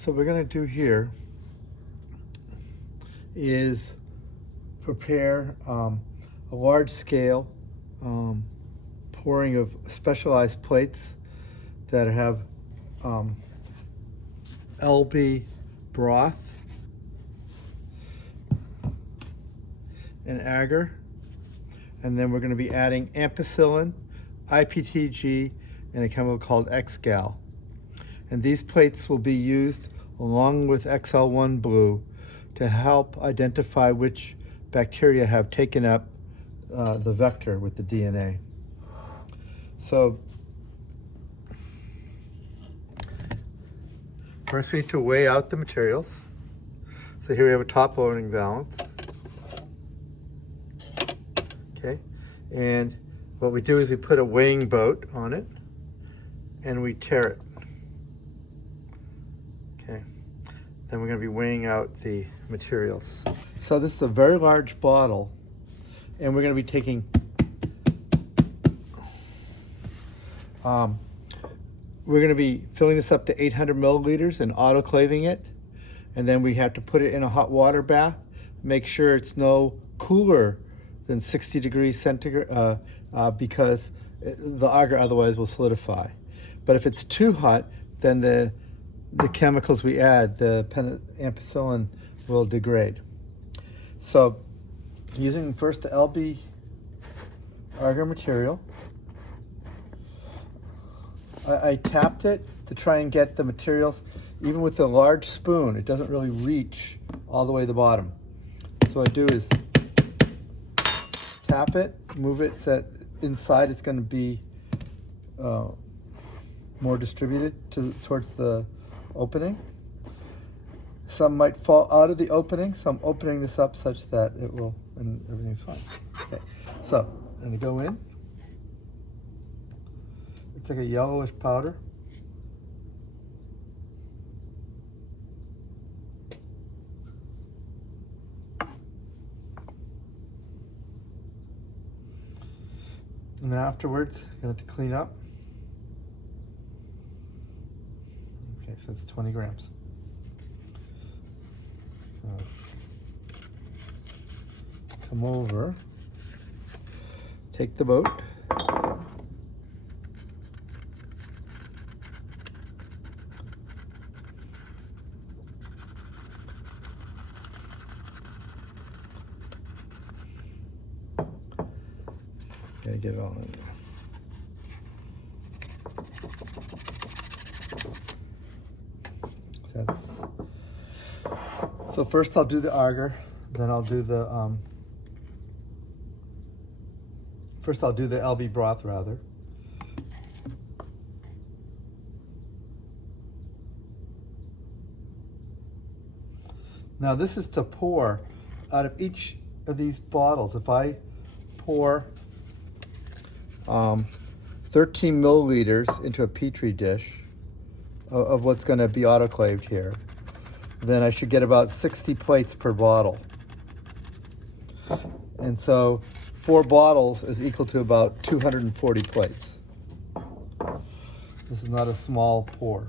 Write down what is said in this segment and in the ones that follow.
So what we're going to do here is prepare a large scale pouring of specialized plates that have LB broth and agar, and then we're going to be adding ampicillin, IPTG, and a chemical called Xgal. And these plates will be used along with XL1 blue to help identify which bacteria have taken up the vector with the DNA. So first we need to weigh out the materials. So here we have a top loading balance. Okay, and what we do is we put a weighing boat on it and we tare it. Okay, then we're going to be weighing out the materials. So this is a very large bottle, and we're going to be taking we're going to be filling this up to 800 milliliters and autoclaving it, and then we have to put it in a hot water bath. Make sure it's no cooler than 60 degrees centigrade because the agar otherwise will solidify. But if it's too hot, then the chemicals we add, the ampicillin, will degrade. So using first the LB agar material, I tapped it to try and get the materials. Even with a large spoon, it doesn't really reach all the way to the bottom. So what I do is tap it, move it so that inside it's going to be more distributed towards the opening. Some might fall out of the opening, so I'm opening this up such that it will, and everything's fine. Okay, so I'm going to go in. It's like a yellowish powder. And afterwards, you're going to have to clean up. Okay, so it's 20 grams. So come over, take the boat. Gotta get it all in there. So first I'll do the agar, then I'll do the first I'll do the LB broth rather. Now this is to pour out of each of these bottles. If I pour 13 milliliters into a petri dish of what's going to be autoclaved here, then I should get about 60 plates per bottle. And so 4 bottles is equal to about 240 plates. This is not a small pour.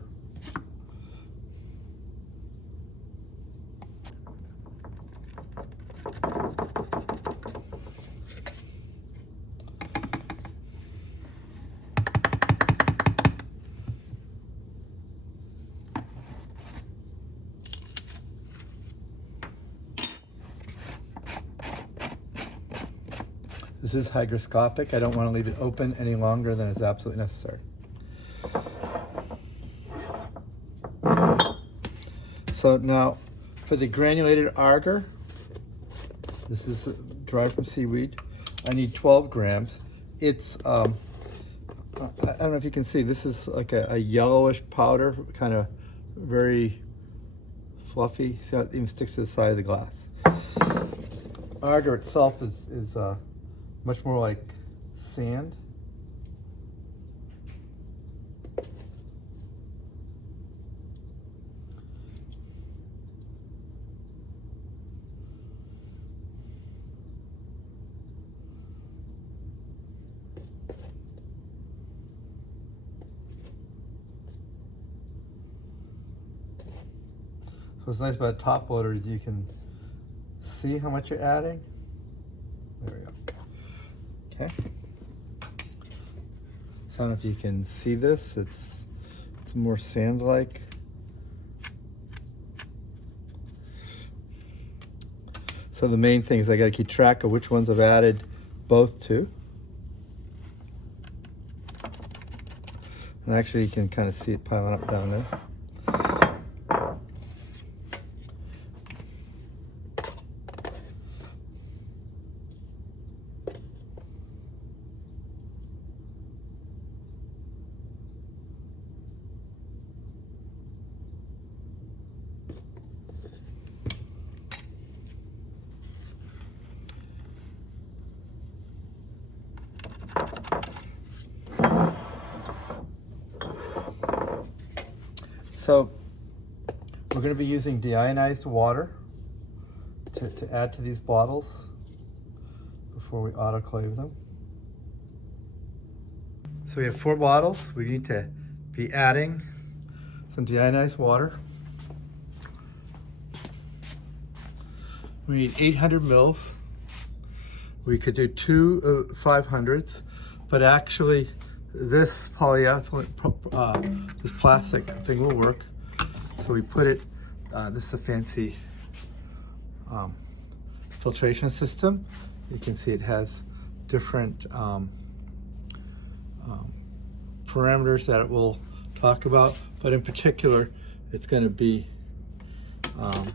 This is hygroscopic. I don't want to leave it open any longer than is absolutely necessary. So now for the granulated agar, this is derived from seaweed. I need 12 grams. It's, I don't know if you can see, this is like a yellowish powder, kind of very fluffy. See how it even sticks to the side of the glass. Agar itself is much more like sand. So what's nice about a top loader is you can see how much you're adding. There we go. Okay. So I don't know if you can see this. It's more sand-like. So the main thing is I got to keep track of which ones I've added both to. And actually you can kind of see it piling up down there. So we're going to be using deionized water to add to these bottles before we autoclave them. So we have 4 bottles. We need to be adding some deionized water. We need 800 mils. We could do 2 500s, but actually this polyethylene, this plastic thing will work. So we put it, this is a fancy filtration system. You can see it has different parameters that it will talk about, but in particular, it's going to be the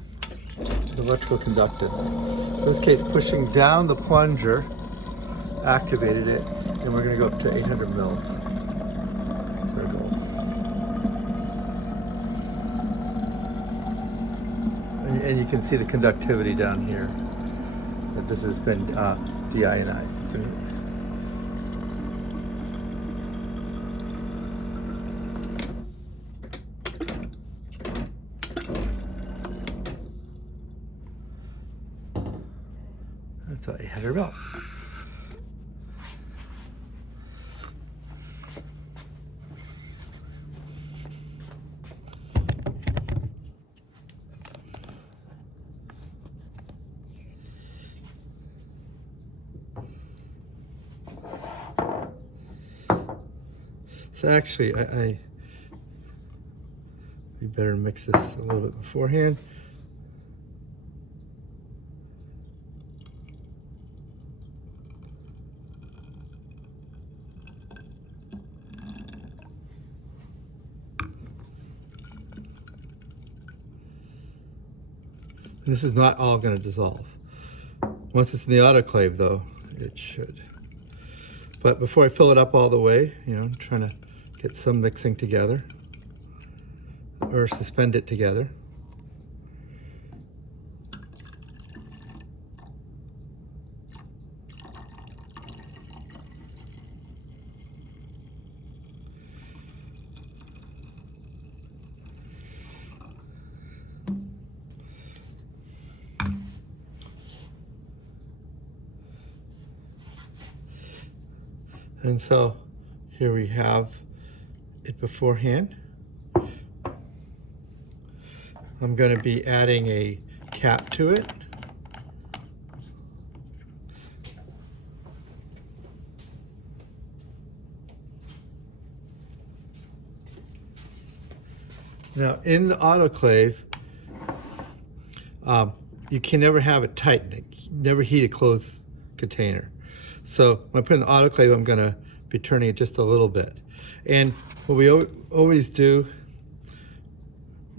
electrical conductance. In this case, pushing down the plunger activated it, and we're going to go up to 800 mils. That's our goal. And you can see the conductivity down here, that this has been deionized. That's 800 mils. So actually, we better mix this a little bit beforehand. And this is not all going to dissolve. Once it's in the autoclave, though, it should. But before I fill it up all the way, I'm trying to get some mixing together or suspend it together. And so here we have it beforehand. I'm going to be adding a cap to it. Now in the autoclave, you can never have it tightened. Never heat a closed container. So when I put it in the autoclave, I'm going to be turning it just a little bit. And what we always do,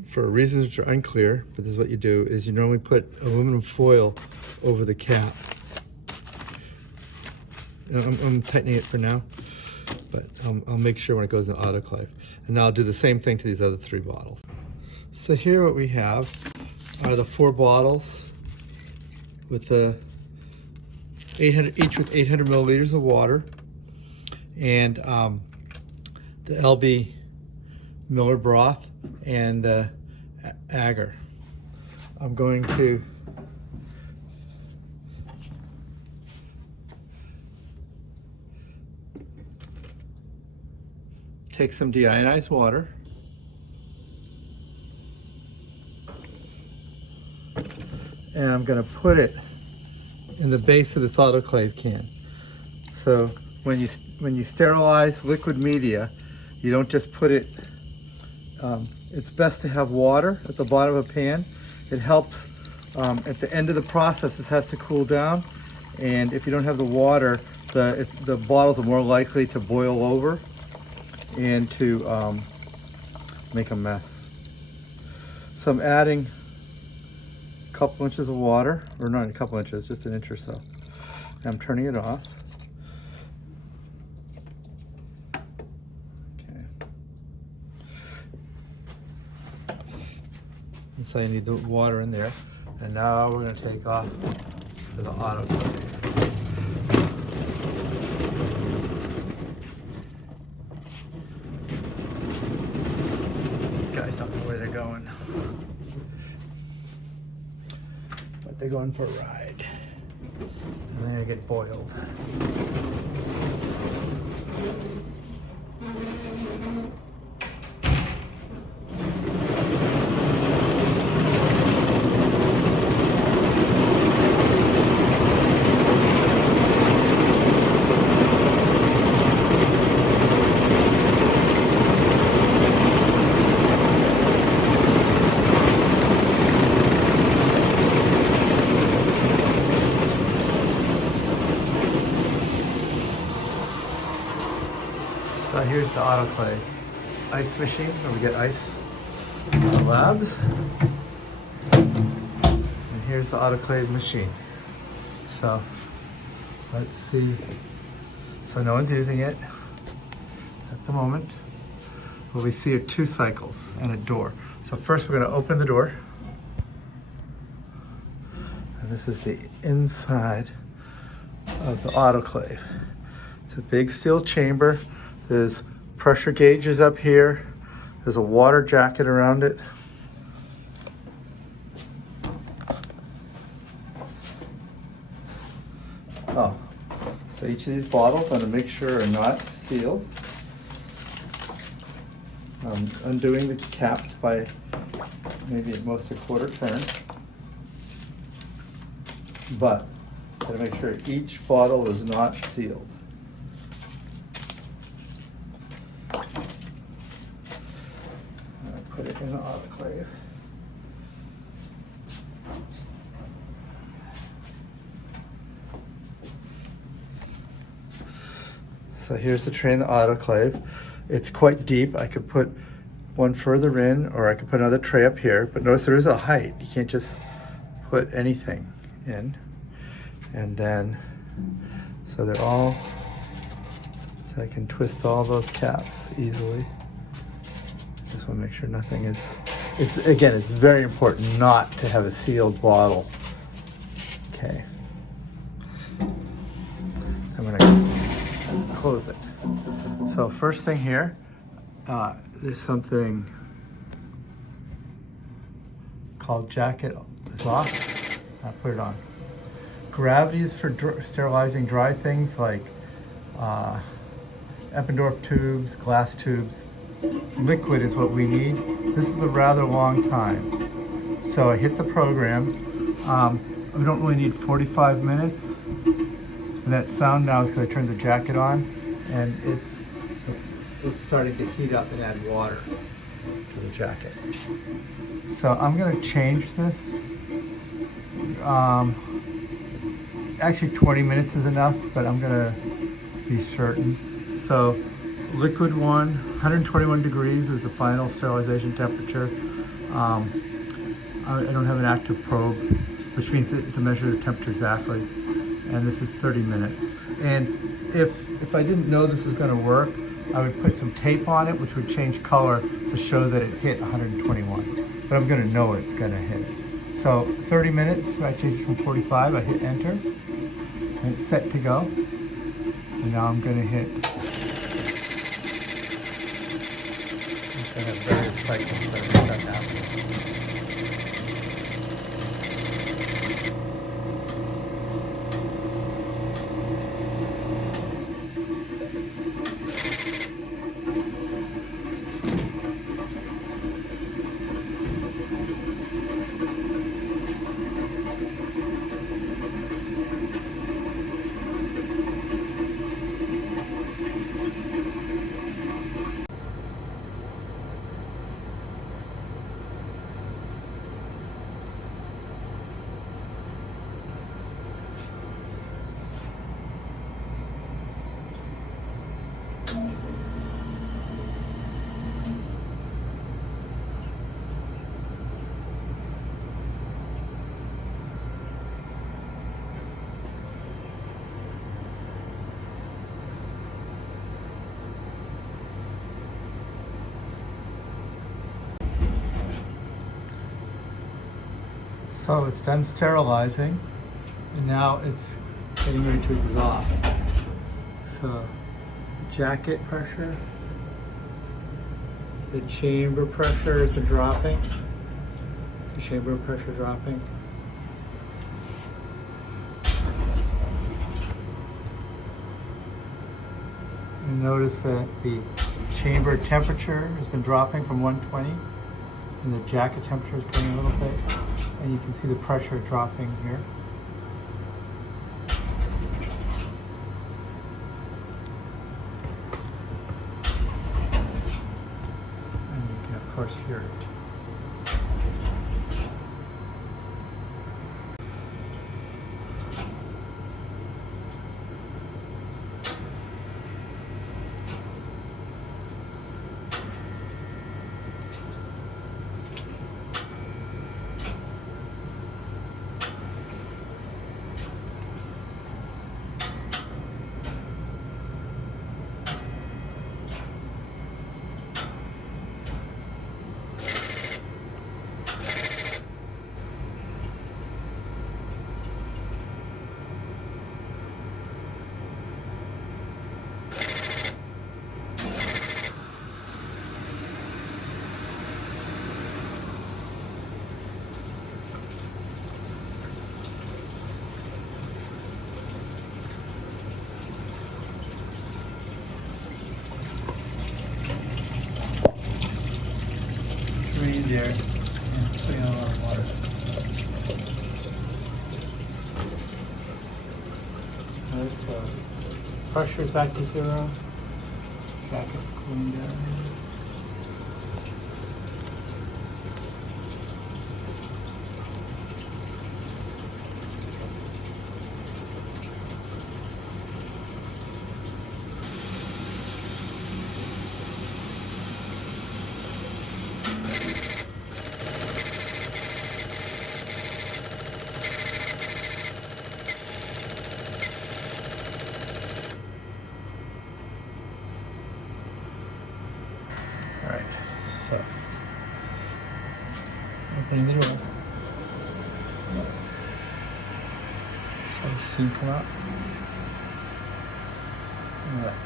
for reasons which are unclear, but this is what you do, is you normally put aluminum foil over the cap. I'm tightening it for now, but I'll make sure when it goes in the autoclave. And now I'll do the same thing to these other 3 bottles. So here what we have are the 4 bottles with the 800, each with 800 milliliters of water, and the LB Miller broth and the Agar. I'm going to take some deionized water and I'm going to put it in the base of this autoclave can. So when you sterilize liquid media, you don't just put it, it's best to have water at the bottom of a pan. It helps at the end of the process. This has to cool down, and if you don't have the water, the bottles are more likely to boil over and to make a mess. So I'm adding a couple inches of water, or not a couple inches, just an inch or so. And I'm turning it off. Okay. And so you need the water in there. And now we're going to take off to the autoclave. These guys don't know where they're going. But they're going for a ride. And they're going to get boiled. So here's the autoclave ice machine where we get ice in our labs. And here's the autoclave machine. So let's see. So no one's using it at the moment. What we see are 2 cycles and a door. So first we're going to open the door. And this is the inside of the autoclave. It's a big steel chamber. There's pressure gauges up here. There's a water jacket around it. Oh, so each of these bottles, I'm going to make sure are not sealed. I'm undoing the caps by maybe at most a quarter turn. But I'm going to make sure each bottle is not sealed. Put it in the autoclave. So here's the tray in the autoclave. It's quite deep. I could put one further in, or I could put another tray up here, but notice there is a height. You can't just put anything in. And then, so they're all, so I can twist all those caps easily. Just want to make sure nothing is, again, it's very important not to have a sealed bottle. Okay. I'm going to close it. So first thing here, there's something called jacket is off. I'll put it on. Gravity is for sterilizing dry things like Eppendorf tubes, glass tubes. Liquid is what we need. This is a rather long time. So I hit the program. We don't really need 45 minutes. And that sound now is because I turned the jacket on, and it's starting to heat up and add water to the jacket. So I'm going to change this. Actually 20 minutes is enough, but I'm going to be certain. So liquid 121 degrees is the final sterilization temperature. I don't have an active probe, which means to measure the temperature exactly. And this is 30 minutes. And if I didn't know this was going to work, I would put some tape on it, which would change color to show that it hit 121. But I'm going to know it's going to hit it. So 30 minutes, I changed it from 45, I hit enter, and it's set to go. And now I'm going to hit. I have various cycles that are set now. So it's done sterilizing, and now it's getting ready to exhaust. So jacket pressure, the chamber pressure has been dropping. The chamber pressure dropping. You notice that the chamber temperature has been dropping from 120, and the jacket temperature is going a little bit, and you can see the pressure dropping here. And you can of course hear it. There and putting on a lot of water. Notice the pressure is back to 0. Jacket's cooling down. Alright, so opening the door. So the steam come out. Alright.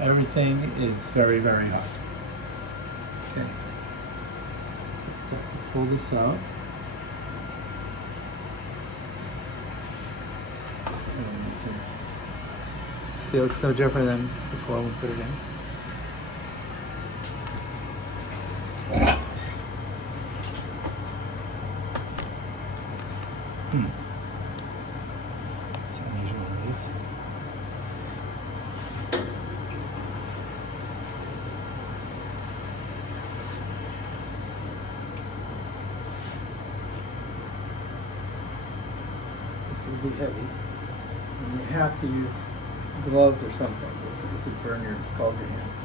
Everything is very, very hot. Okay. Let's pull this out. See, it looks no different than before we put it in. It's unusual in this. This will be heavy, and you have to use gloves or something. This would burn your scald your hands.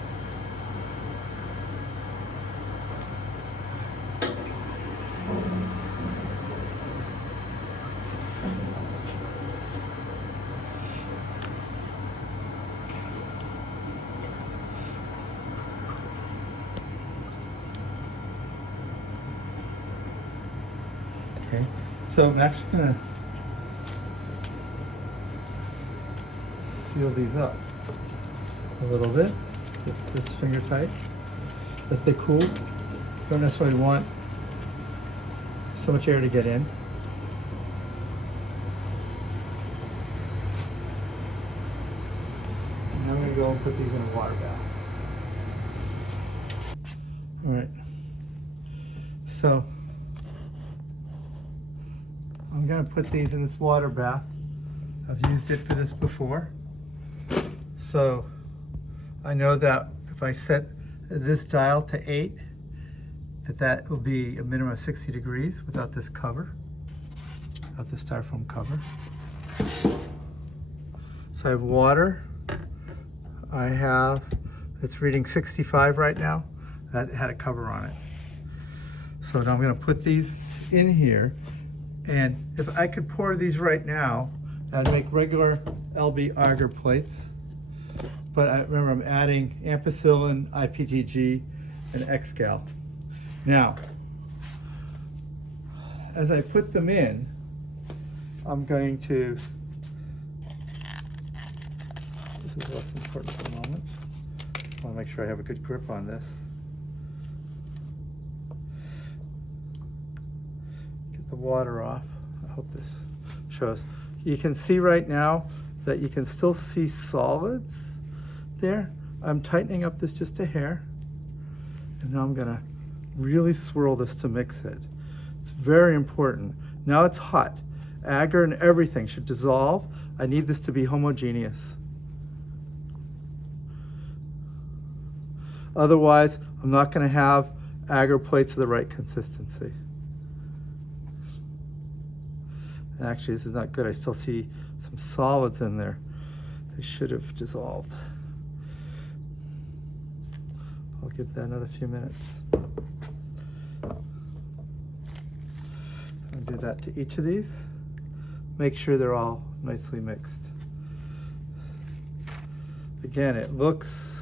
Okay, so I'm actually gonna seal these up a little bit. Get this finger tight. As they cool, don't necessarily want so much air to get in. And I'm going to go and put these in a water bath. All right. So I'm going to put these in this water bath. I've used it for this before. So I know that if I set this dial to 8, that will be a minimum of 60 degrees without this cover, without the styrofoam cover. So I have water. It's reading 65 right now. That had a cover on it. So now I'm going to put these in here, and if I could pour these right now, I'd make regular LB Agar plates. But remember, I'm adding ampicillin, IPTG, and Xgal. Now, as I put them in, I'm going to, this is less important for the moment. I want to make sure I have a good grip on this. Get the water off. I hope this shows. You can see right now that you can still see solids there. I'm tightening up this just a hair. And now I'm gonna really swirl this to mix it. It's very important. Now it's hot. Agar and everything should dissolve. I need this to be homogeneous. Otherwise, I'm not gonna have agar plates of the right consistency. And actually, this is not good. I still see some solids in there. They should have dissolved. I'll give that another few minutes. I'll do that to each of these. Make sure they're all nicely mixed. Again, it looks,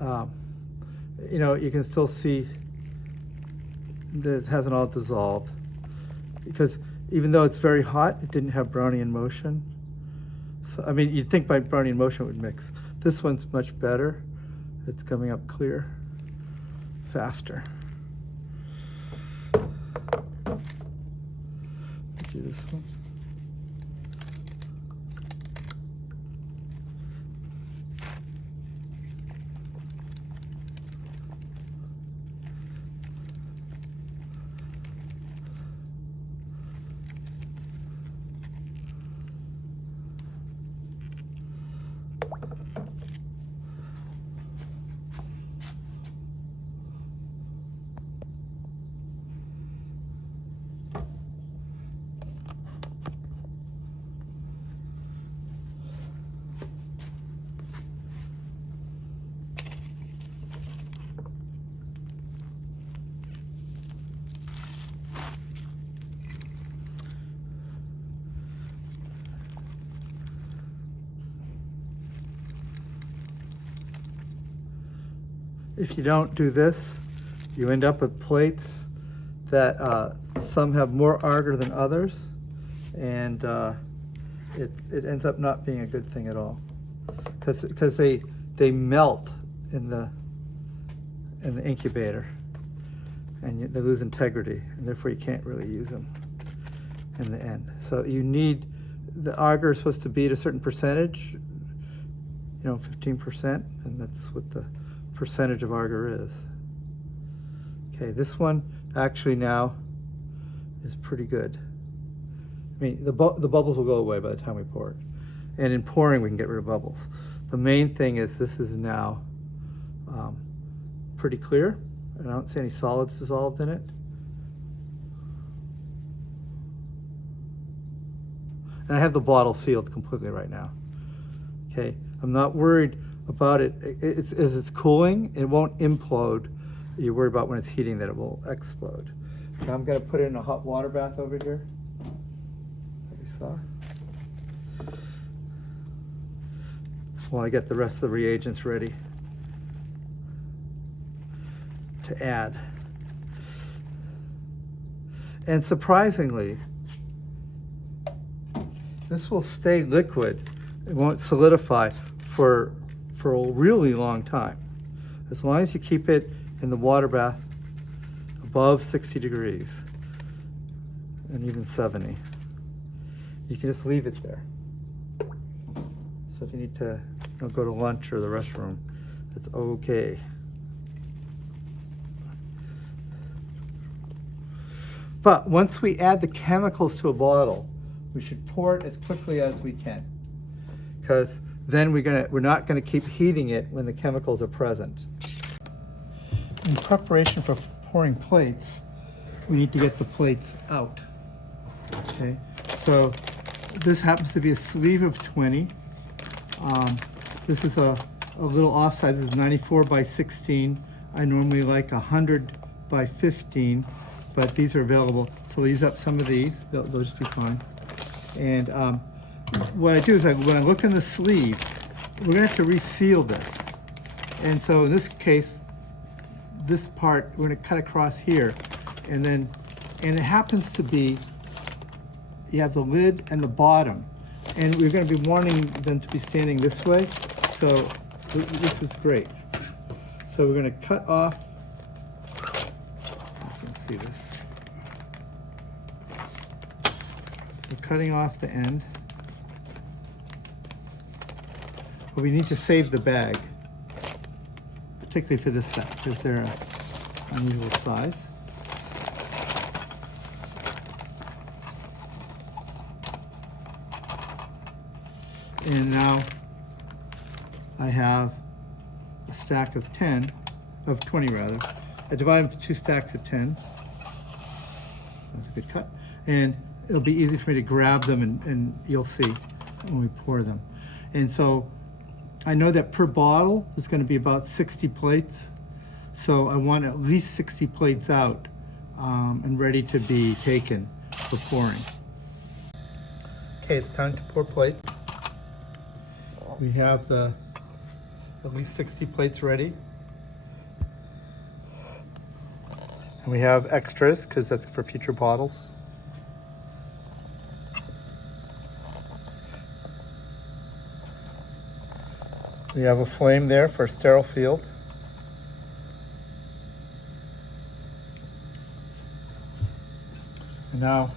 you know, you can still see that it hasn't all dissolved, because even though it's very hot, it didn't have Brownian motion. So, I mean, you'd think by Brownian motion it would mix. This one's much better. It's coming up clear, faster. Do this one. If you don't do this, you end up with plates that some have more agar than others, and it ends up not being a good thing at all, because they melt in the incubator, and they lose integrity, and therefore you can't really use them in the end. So you need, the agar is supposed to be at a certain percentage, you know, 15%, and that's what the percentage of agar is. Okay, this one actually now is pretty good. I mean, the bubbles will go away by the time we pour it. And in pouring, we can get rid of bubbles. The main thing is this is now pretty clear, and I don't see any solids dissolved in it. And I have the bottle sealed completely right now. Okay, I'm not worried about it. As it's cooling, it won't implode. You worry about when it's heating that it will explode. Now I'm going to put it in a hot water bath over here, like you saw, while I get the rest of the reagents ready to add. And surprisingly, this will stay liquid. It won't solidify for a really long time, as long as you keep it in the water bath above 60 degrees and even 70. You can just leave it there. So if you need to, you know, go to lunch or the restroom, it's okay. But once we add the chemicals to a bottle, we should pour it as quickly as we can, because then we're not gonna keep heating it when the chemicals are present. In preparation for pouring plates, we need to get the plates out. Okay, so this happens to be a sleeve of 20. This is a little offside. This is 94 by 16. I normally like 100 by 15, but these are available. So we'll use up some of these. They'll just be fine. And what I do is when I look in the sleeve, we're gonna have to reseal this. And so in this case, this part, we're gonna cut across here. And it happens to be, you have the lid and the bottom. And we're gonna be wanting them to be standing this way. So this is great. So we're gonna cut off, you can see this. We're cutting off the end. But we need to save the bag, particularly for this set, because they're an unusual size. And now I have a stack of 20 rather. I divide them into 2 stacks of 10. That's a good cut. And it'll be easy for me to grab them and you'll see when we pour them. And so I know that per bottle is going to be about 60 plates. So I want at least 60 plates out and ready to be taken for pouring. Okay, it's time to pour plates. We have at least 60 plates ready. And we have extras because that's for future bottles. We have a flame there for a sterile field. And now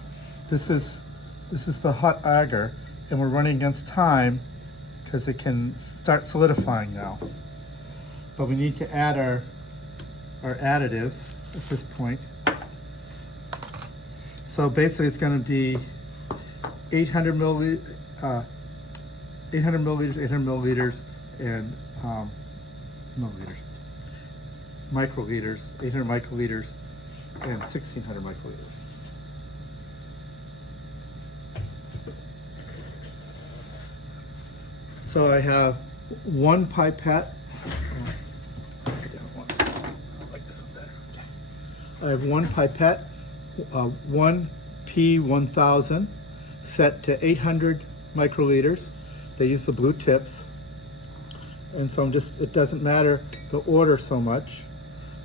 this is the hot agar, and we're running against time because it can start solidifying now. But we need to add our additives at this point. So basically it's going to be 800 milliliters, and microliters, 800 microliters and 1600 microliters. So I have 1 pipette. I have 1 pipette, 1 P1000 set to 800 microliters. They use the blue tips. And so it doesn't matter the order so much,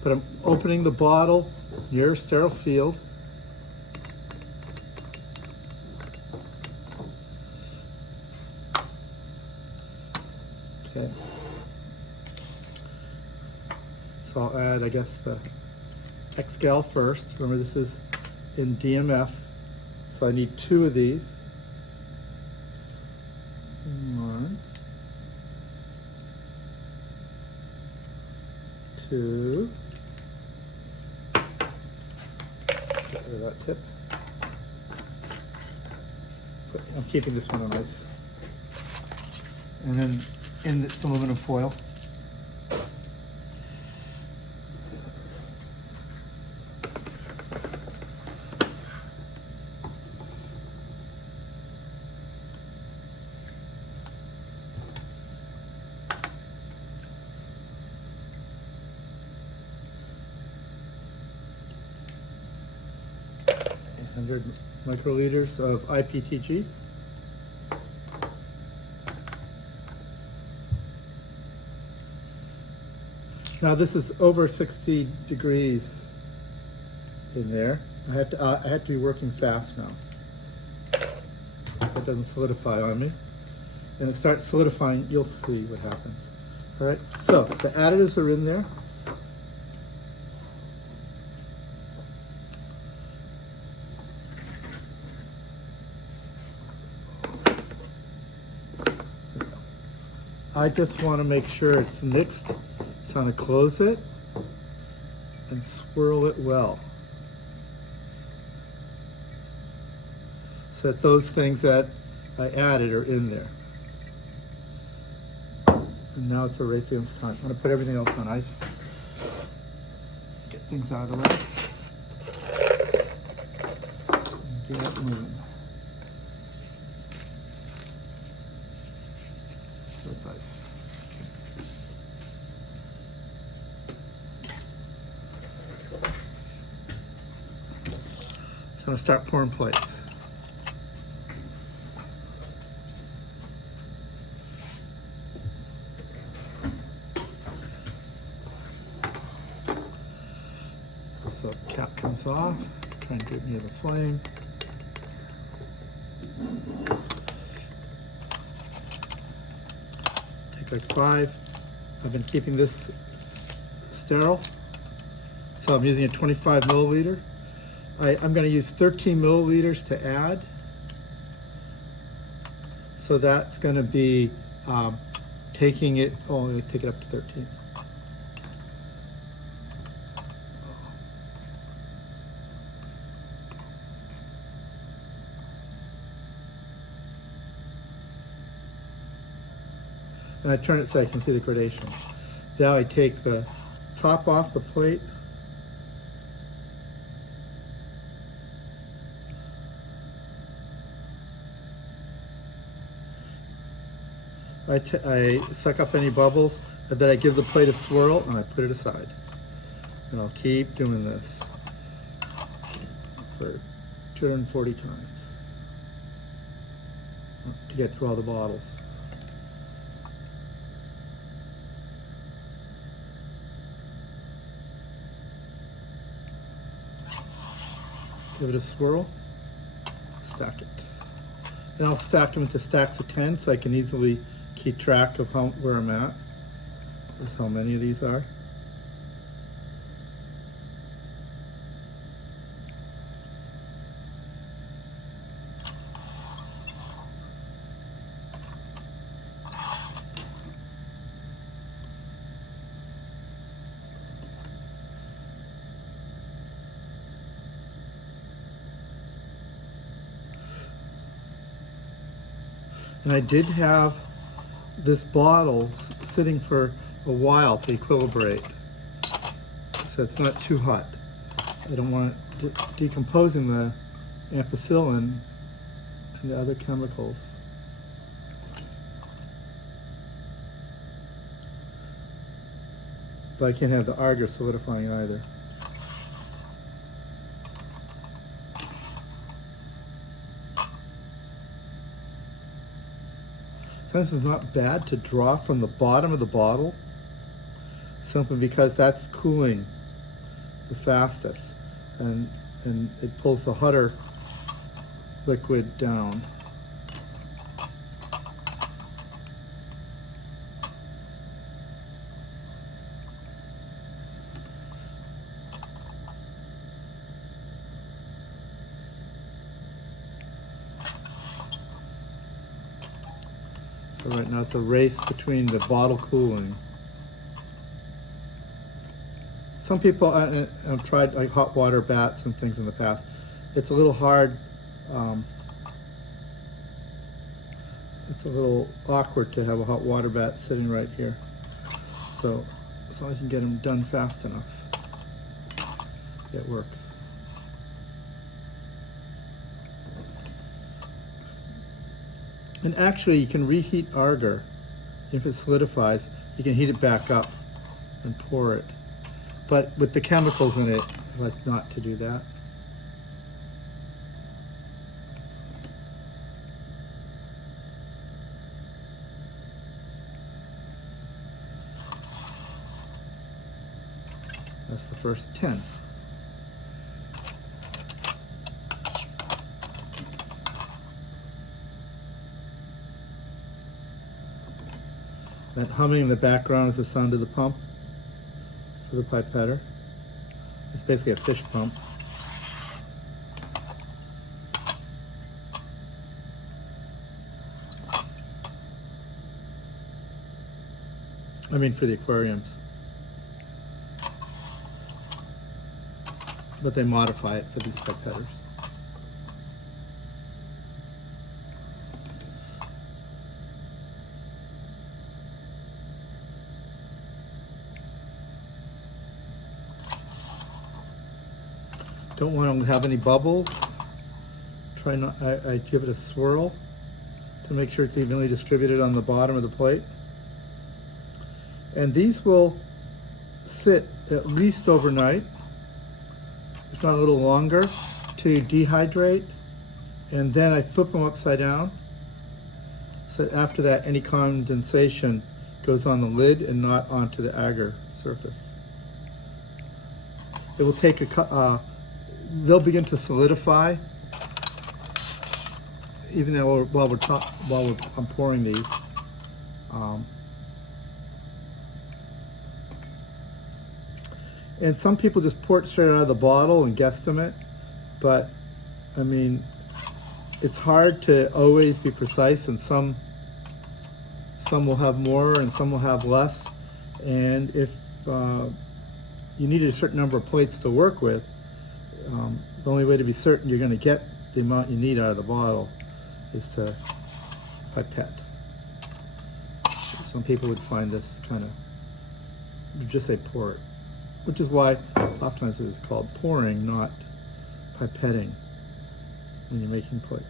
but I'm opening the bottle near a sterile field. Okay. So I'll add, I guess, the Xgal first. Remember, this is in DMF, so I need 2 of these. 1, 2. Get rid of that tip. I'm keeping this one on ice. And then in this aluminum foil. Microliters of IPTG. Now this is over 60 degrees in there. I have to be working fast now. It doesn't solidify on me. And it starts solidifying, you'll see what happens. All right, so the additives are in there. I just want to make sure it's mixed, so I'm going to close it and swirl it well, so that those things that I added are in there. And now it's a race against time. I'm going to put everything else on ice. Get things out of the way. And get moving. That's ice. So I'm going to start pouring plates. So cap comes off, try and do it near the flame. Take like 5. I've been keeping this sterile. So I'm using a 25 milliliter. I'm going to use 13 milliliters to add. So that's going to be taking it, oh, let me take it up to 13. And I turn it so I can see the gradations. Now I take the top off the plate. I suck up any bubbles, and then I give the plate a swirl and I put it aside. And I'll keep doing this for 240 times to get through all the bottles. Give it a swirl, stack it. And I'll stack them into stacks of 10 so I can easily keep track of where I'm at. That's how many of these are. And I did have this bottle sitting for a while to equilibrate, so it's not too hot. I don't want it decomposing the ampicillin and the other chemicals. But I can't have the agar solidifying either. This is not bad to draw from the bottom of the bottle, simply because that's cooling the fastest, and it pulls the hotter liquid down. So right now it's a race between the bottle cooling. Some people have tried like hot water bats and things in the past. It's a little hard. It's a little awkward to have a hot water bat sitting right here. So as long as you can get them done fast enough, it works. And actually, you can reheat agar. If it solidifies, you can heat it back up and pour it. But with the chemicals in it, I like not to do that. That's the first 10. That humming in the background is the sound of the pump for the pipetter. It's basically a fish pump. I mean for the aquariums. But they modify it for these pipetters. Don't want to have any bubbles. Try not. I give it a swirl to make sure it's evenly distributed on the bottom of the plate. And these will sit at least overnight, if not a little longer, to dehydrate. And then I flip them upside down. So after that, any condensation goes on the lid and not onto the agar surface. it will take they'll begin to solidify, even though I'm pouring these. And some people just pour it straight out of the bottle and guesstimate, but I mean, it's hard to always be precise, and some will have more and some will have less. And if you need a certain number of plates to work with, the only way to be certain you're going to get the amount you need out of the bottle is to pipette. Some people would find this kind of, just say pour it, which is why oftentimes it is called pouring, not pipetting when you're making plates.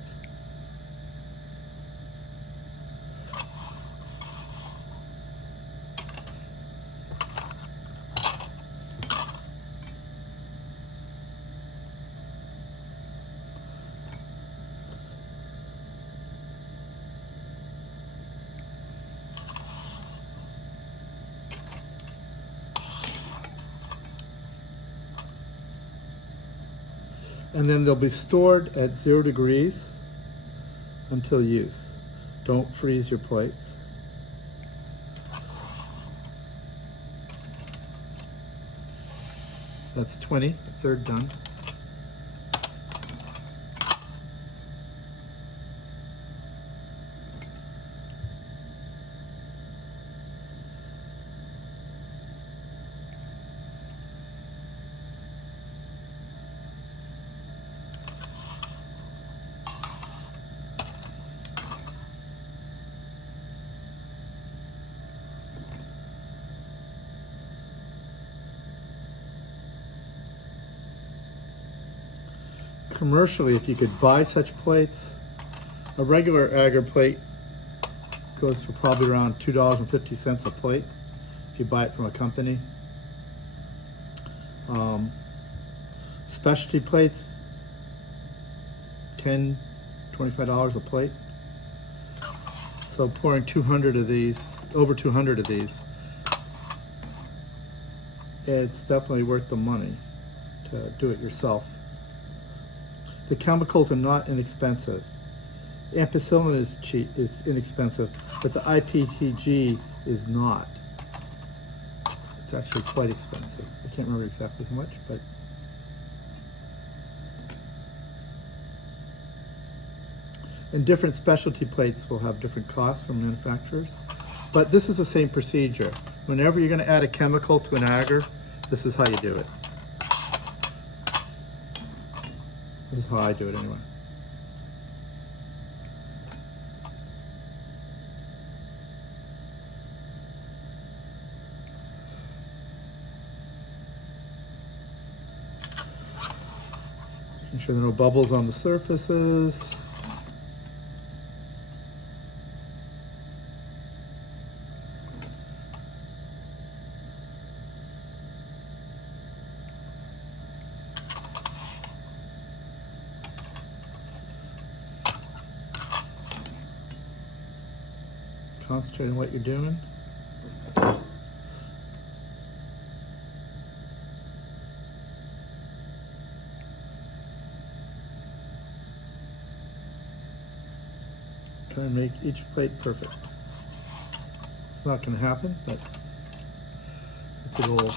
And then they'll be stored at 0 degrees until use. Don't freeze your plates. That's 20, a third done. Commercially, if you could buy such plates, a regular Agar plate goes for probably around $2.50 a plate if you buy it from a company. Specialty plates, $10, $25 a plate. So pouring 200 of these, over 200 of these, it's definitely worth the money to do it yourself. The chemicals are not inexpensive. Ampicillin is cheap, is inexpensive, but the IPTG is not. It's actually quite expensive. I can't remember exactly how much, but and different specialty plates will have different costs from manufacturers. But this is the same procedure. Whenever you're going to add a chemical to an agar, this is how you do it. This is how I do it anyway. Making sure there are no bubbles on the surfaces. Concentrate on what you're doing. Try and make each plate perfect. It's not going to happen, but it's a goal.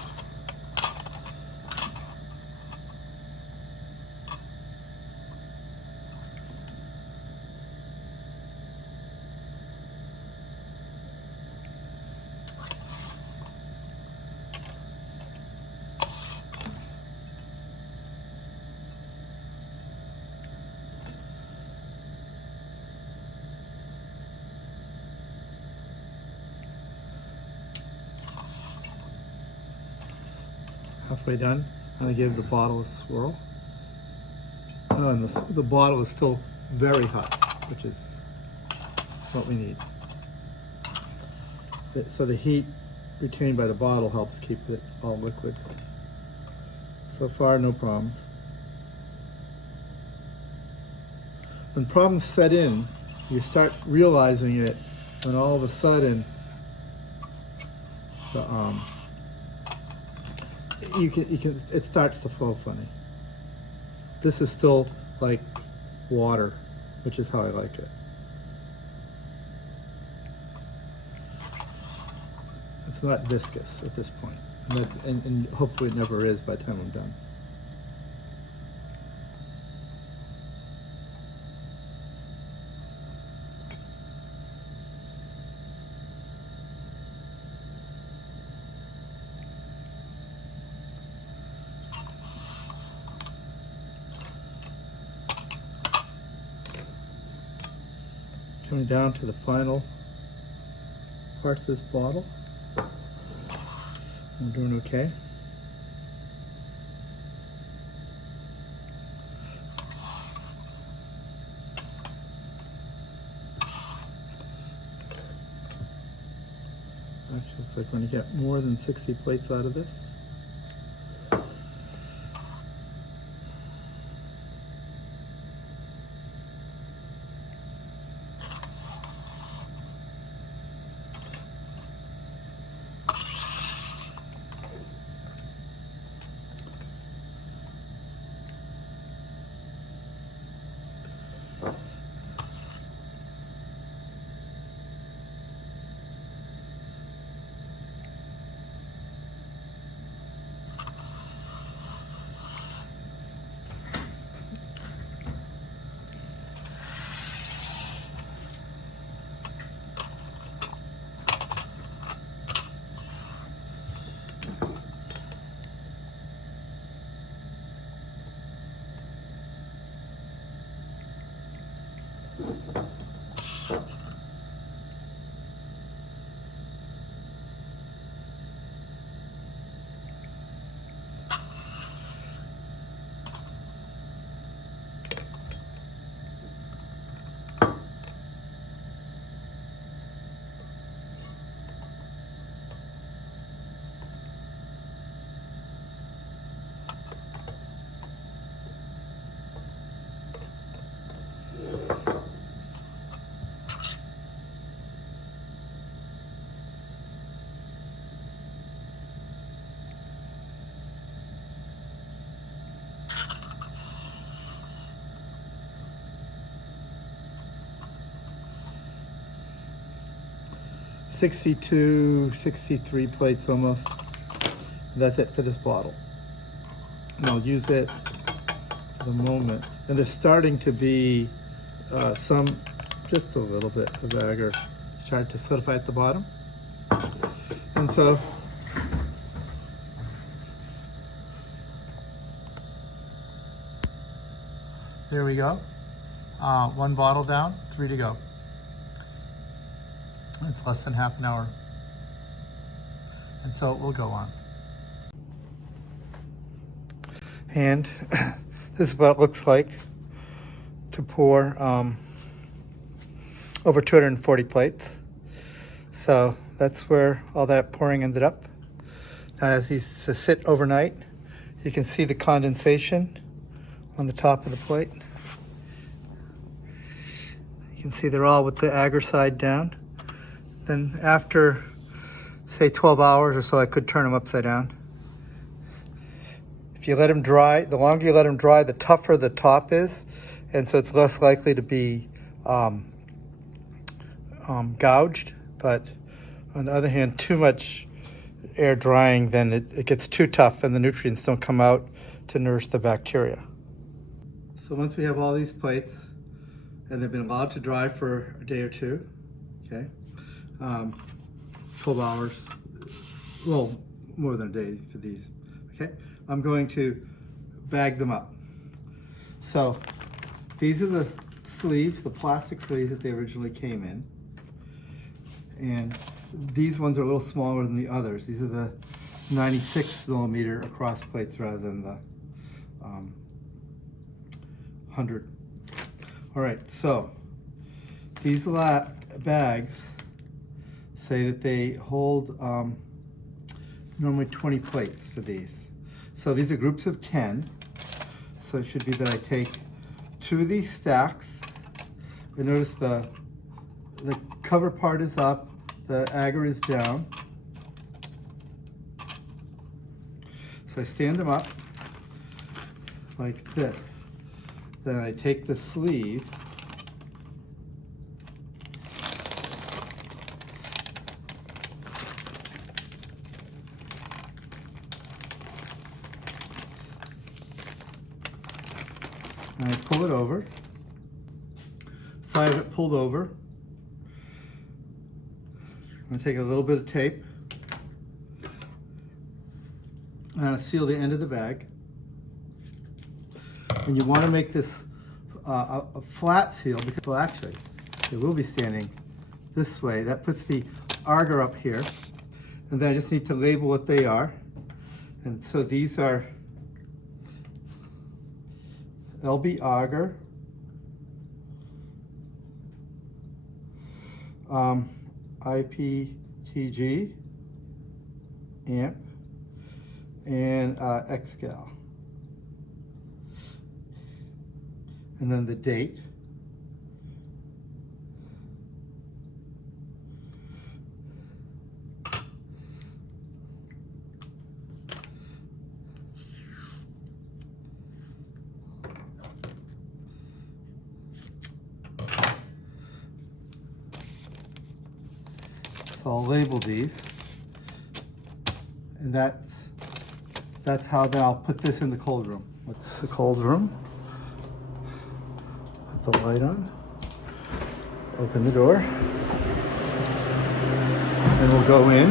Halfway done. I'm going to give the bottle a swirl. Oh, and the bottle is still very hot, which is what we need. So the heat retained by the bottle helps keep it all liquid. So far, no problems. When problems set in, you start realizing it when all of a sudden the it starts to flow funny. This is still like water, which is how I like it. It's not viscous at this point, and hopefully it never is by the time I'm done. Coming down to the final parts of this bottle. I'm doing okay. Actually, looks like we're going to get more than 60 plates out of this. $62-63 plates almost. That's it for this bottle. And I'll use it for the moment. And there's starting to be just a little bit of agar starting to solidify at the bottom. And so there we go. One bottle down, 3 to go. It's less than half an hour. And so it will go on. And this is what it looks like to pour over 240 plates. So that's where all that pouring ended up. Now as these sit overnight, you can see the condensation on the top of the plate. You can see they're all with the agar side down. Then after, say 12 hours or so, I could turn them upside down. If you let them dry, the longer you let them dry, the tougher the top is. And so it's less likely to be gouged. But on the other hand, too much air drying, then it gets too tough and the nutrients don't come out to nourish the bacteria. So once we have all these plates, and they've been allowed to dry for a day or two, okay? 12 hours, well, more than a day for these, okay? I'm going to bag them up. So these are the sleeves, the plastic sleeves that they originally came in. And these ones are a little smaller than the others. These are the 96 millimeter across plates rather than the 100. All right, so these bags say that they hold normally 20 plates for these. So these are groups of 10. So it should be that I take 2 of these stacks. And notice the cover part is up, the agar is down. So I stand them up like this. Then I take the sleeve and I pull it over. Side of it pulled over. I'm going to take a little bit of tape. I'm going to seal the end of the bag. And you want to make this a flat seal because, well, actually, it will be standing this way. That puts the agar up here. And then I just need to label what they are. And so these are LB Agar, IPTG, amp, and Xgal. And then the date. So I'll label these, and that's how then I'll put this in the cold room. What's the cold room? Put the light on, open the door, and we'll go in.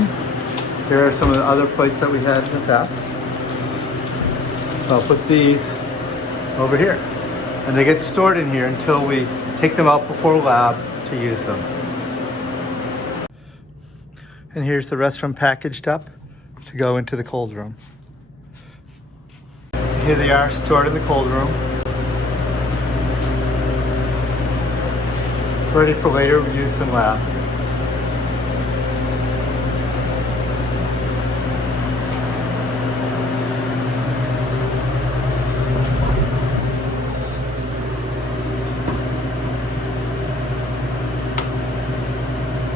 Here are some of the other plates that we had in the past. So I'll put these over here, and they get stored in here until we take them out before lab to use them. And here's the rest from packaged up to go into the cold room. Here they are stored in the cold room. Ready for later use in lab.